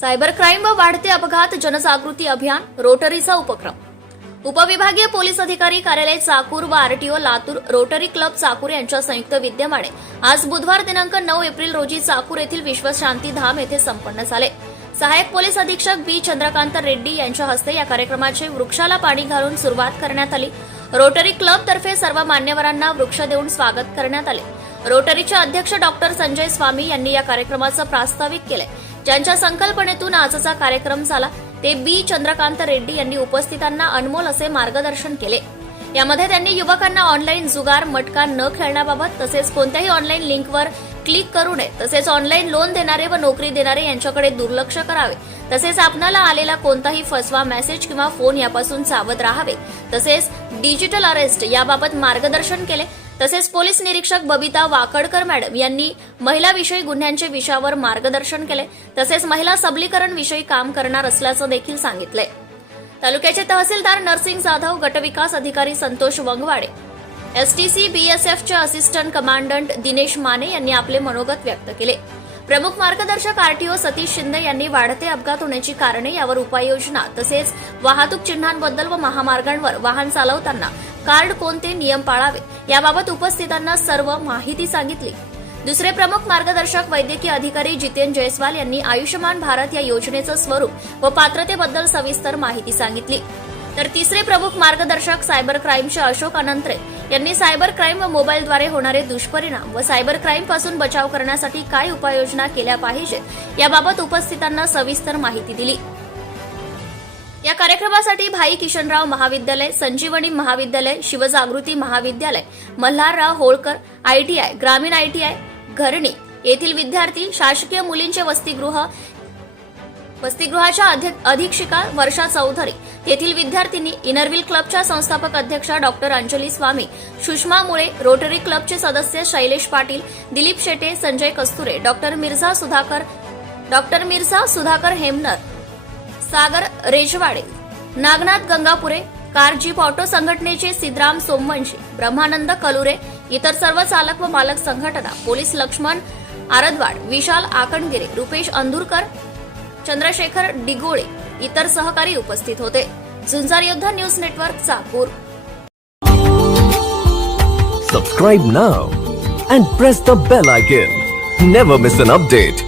Cyber crime व वाढते अपघात जनजागृती अभियान रोटरीचा उपक्रम. उपविभागीय पोलीस अधिकारी कार्यालय चाकूर व RTO Latur rotary club Chakur यांच्या संयुक्त विद्यमाने आज बुधवार दिनांक नऊ एप्रिल रोजी चाकूर येथील विश्वशांती धाम येथे संपन्न झाले. सहाय्यक पोलीस अधीक्षक बी. चंद्रकांत रेड्डी यांच्या हस्ते या कार्यक्रमाचे वृक्षाला पाणी घालून सुरुवात करण्यात आली. रोटरी क्लबतर्फे सर्व मान्यवरांना वृक्ष देऊन स्वागत करण्यात आले. रोटरीचे अध्यक्ष डॉक्टर संजय स्वामी यांनी या कार्यक्रमाचं प्रास्ताविक केले ज्यांच्या संकल्पनेतून आजचा कार्यक्रम झाला ते बी. चंद्रकांत रेड्डी यांनी उपस्थितांना अनमोल असे मार्गदर्शन केले. यामध्ये त्यांनी युवकांना ऑनलाईन जुगार मटका न खेळण्याबाबत तसेच कोणत्याही ऑनलाईन लिंकवर क्लिक करू नये तसेच ऑनलाईन लोन देणारे व नोकरी देणारे यांच्याकडे दुर्लक्ष करावे तसेच आपणाला आलेला कोणताही फसवा मेसेज किंवा फोन यापासून सावध राहावे तसेच डिजिटल अरेस्ट याबाबत मार्गदर्शन केले तसेच पोलीस निरीक्षक बबिता वाकडकर मॅडम यांनी महिलाविषयी गुन्ह्यांचे विषयावर मार्गदर्शन केले. तसेच महिला सबलीकरण विषयी काम करणार असल्याचं देखील सांगितले तालुक्याचे तहसीलदार नरसिंग जाधव गटविकास अधिकारी संतोष वंगवाडे एसटीसी बीएसएफचे असिस्टंट कमांडंट दिनेश माने यांनी आपले मनोगत व्यक्त केले. प्रमुख मार्गदर्शक आरटीओ सतीश शिंदे यांनी वाढते अपघात होण्याची कारणे यावर उपाययोजना तसेच वाहतूक चिन्हांबद्दल व महामार्गांवर वाहन चालवताना कार्ड कोणते नियम पाळावे याबाबत उपस्थितांना सर्व माहिती सांगितली. दुसरे प्रमुख मार्गदर्शक वैद्यकीय अधिकारी जितेन जयस्वाल यांनी आयुष्यमान भारत या योजनेचं स्वरूप व पात्रतेबद्दल सविस्तर माहिती सांगितली. तर तिसरे प्रमुख मार्गदर्शक सायबर क्राईमचे अशोक अनंत्रे यांनी सायबर क्राईम व मोबाईलद्वारे होणारे दुष्परिणाम व सायबर क्राईमपासून बचाव करण्यासाठी काय उपाययोजना केल्या पाहिजेत याबाबत उपस्थितांना सविस्तर माहिती दिली. या कार्यक्रमासाठी भाई किशनराव महाविद्यालय संजीवनी महाविद्यालय शिवजागृती महाविद्यालय मल्हारराव होळकर आयटीआय ग्रामीण आयटीआय घरणी येथील विद्यार्थी शासकीय मुलींचे वसतिगृह वसतिगृहाच्या अध्य- अधीक्षिका वर्षा चौधरी येथील विद्यार्थिनी इनरविल क्लबच्या संस्थापक अध्यक्षा डॉक्टर अंजली स्वामी सुषमा मुळे रोटरी क्लबचे सदस्य Shailesh Patil Dilip Shete Sanjay Kasture doctor Mirza Sudhakar doctor Mirza Sudhakar Hemnar Sagar Rejwade Nagnath Gangapure car jeep auto संघटनेचे सिद्धराम सोमवंशी ब्रह्मानंद कलुरे इतर सर्व चालक व मालक संघटना पोलीस लक्ष्मण आरदवाड विशाल आकणगिरे रुपेश अंधुरकर चंद्रशेखर डिगोळे इतर सहकारी उपस्थित होते. Zunjar Yoddha news network Chakur. Subscribe now and press the bell icon never miss an update